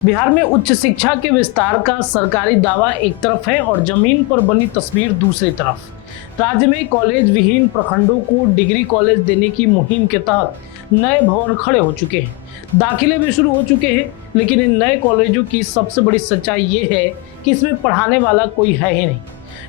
बिहार में उच्च शिक्षा के विस्तार का सरकारी दावा एक तरफ है और जमीन पर बनी तस्वीर दूसरी तरफ। राज्य में कॉलेज विहीन प्रखंडों को डिग्री कॉलेज देने की मुहिम के तहत नए भवन खड़े हो चुके हैं, दाखिले भी शुरू हो चुके हैं। लेकिन इन नए कॉलेजों की सबसे बड़ी सच्चाई ये है कि इसमें पढ़ाने वाला कोई है ही नहीं।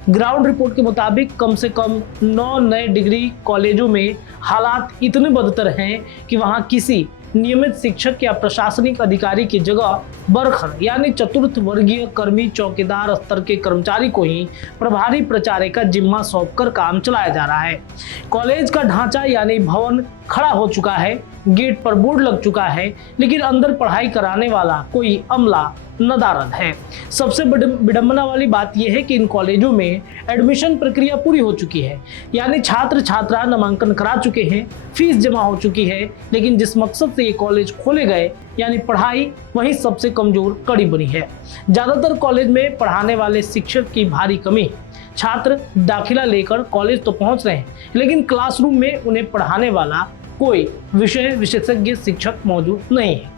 ग्राउंड रिपोर्ट के मुताबिक कम से कम 9 नए डिग्री कॉलेजों में हालात इतने बदतर हैं कि वहां किसी नियमित शिक्षक या प्रशासनिक अधिकारी की जगह बरखर यानी चतुर्थ वर्गीय कर्मी चौकीदार स्तर के कर्मचारी को ही प्रभारी प्राचार्य का जिम्मा सौंपकर काम चलाया जा रहा है। कॉलेज का ढांचा यानी भवन खड़ा हो चुका है, गेट पर बोर्ड लग चुका है, लेकिन अंदर पढ़ाई कराने वाला कोई अमला नदारद है। सबसे विडंबना वाली बात यह है कि इन कॉलेजों में एडमिशन प्रक्रिया पूरी हो चुकी है, यानी छात्र छात्रा नामांकन करा चुके हैं, फीस जमा हो चुकी है, लेकिन जिस मकसद से ये कॉलेज खोले गए यानी पढ़ाई, वही सबसे कमजोर कड़ी बनी है। ज्यादातर कॉलेज में पढ़ाने वाले शिक्षक की भारी कमी। छात्र दाखिला लेकर कॉलेज तो पहुंच रहे हैं, लेकिन क्लासरूम में उन्हें पढ़ाने वाला कोई विषय विशेषज्ञ शिक्षक मौजूद नहीं है।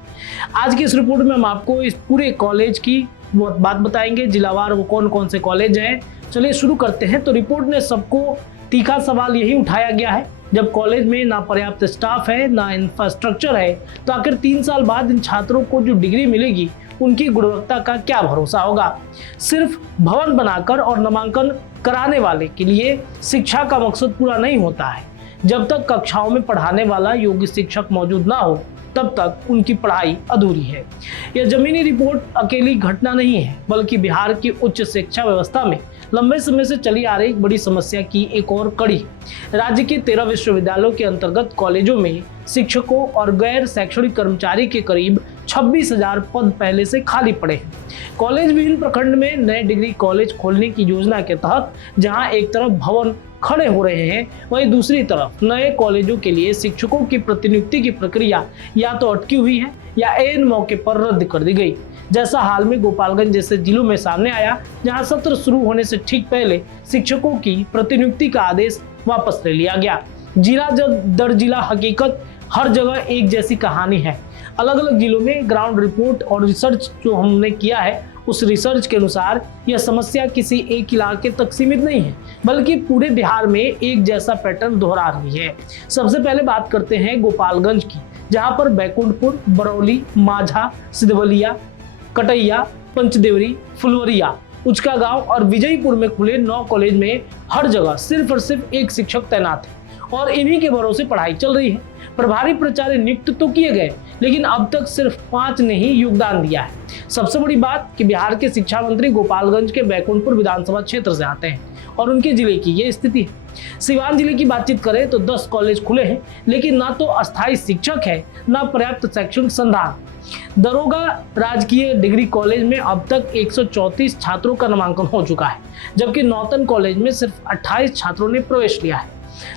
आज की इस रिपोर्ट में हम आपको इस पूरे कॉलेज की बात बताएंगे, जिलावार वो कौन कौन से कॉलेज हैं। चलिए शुरू करते हैं। तो रिपोर्ट ने सबको तीखा सवाल यही उठाया गया है, जब कॉलेज में ना पर्याप्त स्टाफ है, ना इंफ्रास्ट्रक्चर है, तो आखिर 3 साल बाद इन छात्रों को जो डिग्री मिलेगी उनकी गुणवत्ता का क्या भरोसा होगा। सिर्फ भवन बनाकर और नामांकन कराने वाले के लिए शिक्षा का मकसद पूरा नहीं होता है। जब तक कक्षाओं में पढ़ाने वाला योग्य शिक्षक मौजूद ना हो, तब तक उनकी पढ़ाई अधूरी है। यह जमीनी रिपोर्ट अकेली घटना नहीं है, बल्कि बिहार की उच्च शिक्षा व्यवस्था में लंबे समय से चली आ रही एक बड़ी समस्या की एक और कड़ी। राज्य के 13 विश्वविद्यालयों के अंतर्गत कॉलेजों में शिक्षकों और गैर शैक्षणिक कर्मचारी के करीब 26,000 पद पहले से खाली पड़े हैं। कॉलेज विभिन्न प्रखंड में नए डिग्री कॉलेज खोलने की योजना के तहत जहां एक तरफ भवन खड़े हो रहे हैं, वहीं दूसरी तरफ नए कॉलेजों के लिए शिक्षकों की प्रतिनियुक्ति की प्रक्रिया या तो अटकी हुई है या ऐन मौके पर रद्द कर दी गई, जैसा हाल में गोपालगंज जैसे जिलों में सामने आया, जहां सत्र शुरू होने से ठीक पहले शिक्षकों की प्रतिनियुक्ति का आदेश वापस ले लिया गया। जिला दर जिला हकीकत हर जगह एक जैसी कहानी है। अलग अलग जिलों में ग्राउंड रिपोर्ट और रिसर्च जो हमने किया है, उस रिसर्च के अनुसार यह समस्या किसी एक इलाके तक सीमित नहीं है, बल्कि पूरे बिहार में एक जैसा पैटर्न दोहरा रही है। सबसे पहले बात करते हैं गोपालगंज की, जहां पर बैकुंठपुर, बरौली, माझा, सिद्धवलिया, कटैया, पंचदेवरी, फुलवरिया, उचका गांव और विजयपुर में खुले 9 कॉलेज में हर जगह सिर्फ और सिर्फ एक शिक्षक तैनात है और इन्हीं के भरोसे पढ़ाई चल रही है। प्रभारी प्राचार्य नियुक्त तो किए गए, लेकिन अब तक सिर्फ 5 ने ही योगदान दिया है। सबसे बड़ी बात कि बिहार के शिक्षा मंत्री गोपालगंज के बैकुंठपुर विधानसभा क्षेत्र से आते हैं और उनके जिले की ये स्थिति है। सिवान जिले की बातचीत करें तो 10 कॉलेज खुले हैं, लेकिन ना तो अस्थायी शिक्षक है, ना पर्याप्त शैक्षणिक संधान। दरोगा राजकीय डिग्री कॉलेज में अब तक 134 छात्रों का नामांकन हो चुका है, जबकि नौतन कॉलेज में सिर्फ 28 छात्रों ने प्रवेश लिया है।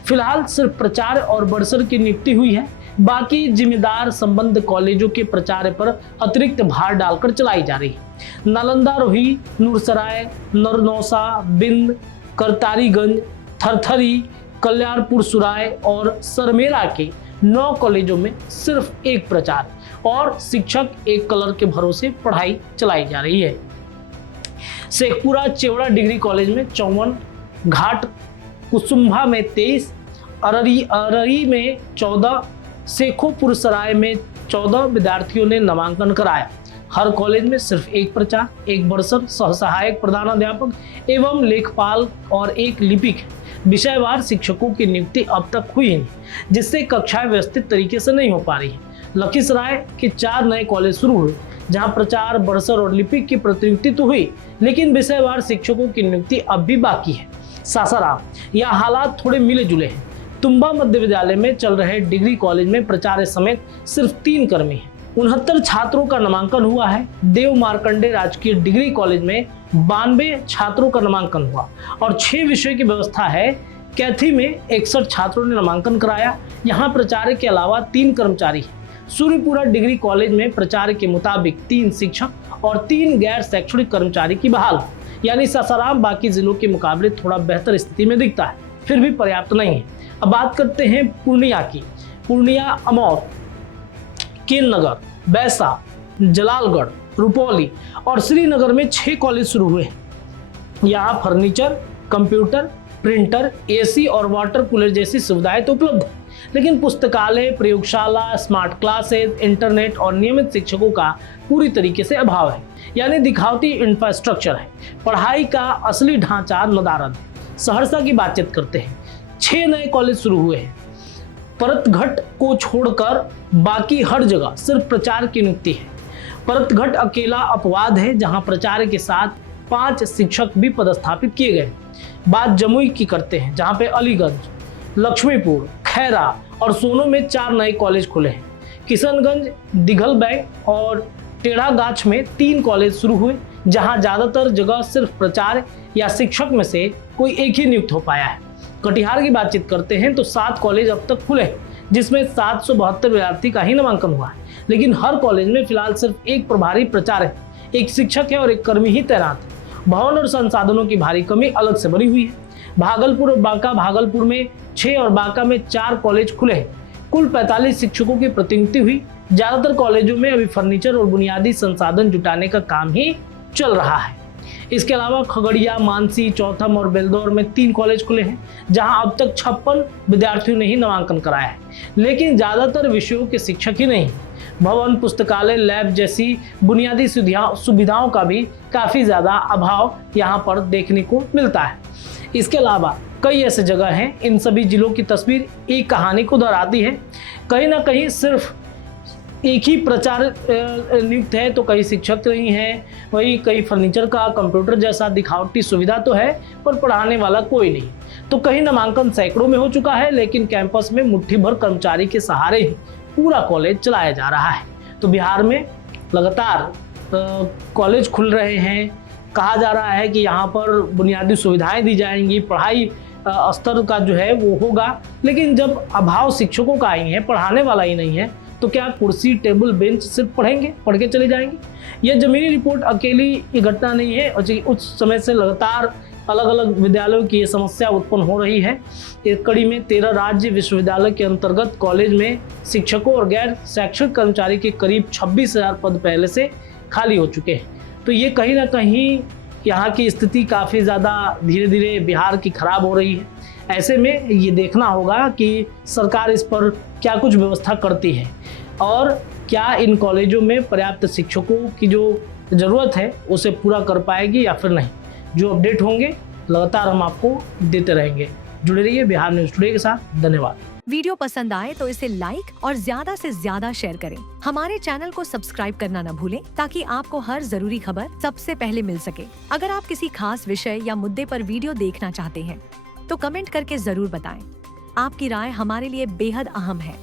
फिलहाल सिर्फ प्राचार्य और बरसर की नियुक्ति हुई है, बाकी जिम्मेदार संबंध कॉलेजों के प्राचार्य पर अतिरिक्त भार डालकर चलाई जा रही है। नालंदा, रोही, नूरसराय, नरनौसा, बिंद, करतारीगंज, थरथरी, कल्याणपुर सुराय और सरमेरा के 9 कॉलेजों में सिर्फ एक प्राचार्य और शिक्षक एक कलर के भरोसे पढ़ाई चलाई जा रही है। शेखपुरा चेवड़ा डिग्री कॉलेज में 54, घाट कुसुम्भा में 23, अररी में 14, शेखोपुर सराय में 14 विद्यार्थियों ने नामांकन कराया। हर कॉलेज में सिर्फ एक प्राचार्य, एक बरसर, सह सहायक प्रधानाध्यापक एवं लेखपाल और एक लिपिक। विषयवार शिक्षकों की नियुक्ति अब तक हुई नहीं, जिससे कक्षाएं व्यवस्थित तरीके से नहीं हो पा रही है। लखीसराय के 4 नए कॉलेज शुरू हुए, जहां प्रचार, बरसर और लिपिक की प्रतिनियुक्ति तो हुई, लेकिन विषयवार शिक्षकों की नियुक्ति अब भी बाकी है। सासाराम, यह हालात थोड़े मिले जुले हैं। तुम्बा मध्य विद्यालय में चल रहे डिग्री कॉलेज में प्राचार्य समेत सिर्फ 3 कर्मी हैं। 69 छात्रों का नामांकन हुआ है। देव मार्कंडे राजकीय डिग्री कॉलेज में 92 छात्रों का नामांकन हुआ और 6 विषय की व्यवस्था है। कैथी में 61 छात्रों ने नामांकन कराया। यहाँ प्राचार्य के अलावा 3 कर्मचारी हैं। सूर्यपुरा डिग्री कॉलेज में प्राचार्य के मुताबिक 3 शिक्षक और 3 गैर शैक्षणिक कर्मचारी की बहाल, यानी सासाराम बाकी जिलों के मुकाबले थोड़ा बेहतर स्थिति में दिखता है, फिर भी पर्याप्त नहीं है। अब बात करते हैं पूर्णिया की। पूर्णिया, अमौर, कीर्णनगर, बैसा, जलालगढ़, रुपौली और श्रीनगर में 6 कॉलेज शुरू हुए हैं। यहाँ फर्नीचर, कंप्यूटर, प्रिंटर, एसी और वाटर कूलर जैसी सुविधाएं तो उपलब्ध है, लेकिन पुस्तकालय, प्रयोगशाला, स्मार्ट क्लासेस, इंटरनेट और नियमित शिक्षकों का पूरी तरीके से अभाव है, यानी दिखावटी इंफ्रास्ट्रक्चर है। पढ़ाई का असली ढांचा नदारद है। सहरसा की बातचीत करते हैं। 6 नए कॉलेज शुरू हुए हैं। परतघट को छोड़कर बाकी हर जगह सिर्फ प्रचार की नियुक्ति है। परतघट अकेला अपवाद है जहां प्रचार के साथ 5 शिक्षक भी पदस्थापित किए गए। बात जमुई की करते हैं, जहां पे अलीगंज, लक्ष्मीपुर, खैरा और सोनो में 4 नए कॉलेज खुले हैं। किशनगंज, दिघल बैंक और टेढ़ागाछ में 3 कॉलेज शुरू हुए, जहां ज्यादातर जगह सिर्फ प्रचार या शिक्षक में से कोई एक ही नियुक्त हो पाया है। कटिहार की बातचीत करते हैं तो 7 कॉलेज अब तक खुले हैं, जिसमें 772 विद्यार्थी का ही नामांकन हुआ है, लेकिन हर कॉलेज में फिलहाल सिर्फ एक प्रभारी प्रचार है, एक शिक्षक है और एक कर्मी ही तैनात है। भवन और संसाधनों की भारी कमी अलग से बनी हुई है। भागलपुर और बांका, भागलपुर में 6 और बांका में 4 कॉलेज खुले हैं। कुल 45 शिक्षकों की प्रतिनियुक्ति हुई। ज्यादातर कॉलेजों में अभी फर्नीचर और बुनियादी संसाधन जुटाने का काम ही चल रहा है। इसके अलावा खगड़िया, मानसी, चौथम और बेलदौर में 3 कॉलेज खुले हैं, जहां अब तक 56 विद्यार्थियों ने ही नामांकन कराया है, लेकिन ज्यादातर विषयों के शिक्षक ही नहीं। भवन, पुस्तकालय, लैब जैसी बुनियादी सुविधाओं का भी काफी ज्यादा अभाव यहाँ पर देखने को मिलता है। इसके अलावा कई ऐसे जगह हैं। इन सभी जिलों की तस्वीर एक कहानी को दोहराती है। कहीं ना कहीं सिर्फ एक ही प्रचार नियुक्त है तो कई शिक्षक नहीं है, वही कई फर्नीचर का, कंप्यूटर जैसा दिखावटी सुविधा तो है पर पढ़ाने वाला कोई नहीं। तो कहीं नामांकन सैकड़ों में हो चुका है, लेकिन कैंपस में मुट्ठी भर कर्मचारी के सहारे ही पूरा कॉलेज चलाया जा रहा है। तो बिहार में लगातार कॉलेज खुल रहे हैं। कहा जा रहा है कि यहाँ पर बुनियादी सुविधाएं दी जाएंगी, पढ़ाई स्तर का जो है वो होगा, लेकिन जब अभाव शिक्षकों का ही है, पढ़ाने वाला ही नहीं है, तो क्या कुर्सी, टेबल, बेंच सिर्फ पढ़ेंगे, पढ़ के चले जाएंगे? यह जमीनी रिपोर्ट अकेली ये घटना नहीं है। उस समय से लगातार अलग अलग विद्यालयों की ये समस्या उत्पन्न हो रही है। इस कड़ी में 13 राज्य विश्वविद्यालय के अंतर्गत कॉलेज में शिक्षकों और गैर शैक्षिक कर्मचारी के करीब 26,000 पद पहले से खाली हो चुके हैं। तो ये कहीं ना कहीं यहाँ की स्थिति काफ़ी ज़्यादा धीरे धीरे बिहार की खराब हो रही है। ऐसे में ये देखना होगा कि सरकार इस पर क्या कुछ व्यवस्था करती है और क्या इन कॉलेजों में पर्याप्त शिक्षकों की जो ज़रूरत है उसे पूरा कर पाएगी या फिर नहीं। जो अपडेट होंगे लगातार हम आपको देते रहेंगे। जुड़े रहिए बिहार न्यूज़ टुडे के साथ। धन्यवाद। वीडियो पसंद आए तो इसे लाइक और ज्यादा से ज्यादा शेयर करें। हमारे चैनल को सब्सक्राइब करना न भूलें ताकि आपको हर जरूरी खबर सबसे पहले मिल सके। अगर आप किसी खास विषय या मुद्दे पर वीडियो देखना चाहते हैं तो कमेंट करके जरूर बताएं। आपकी राय हमारे लिए बेहद अहम है।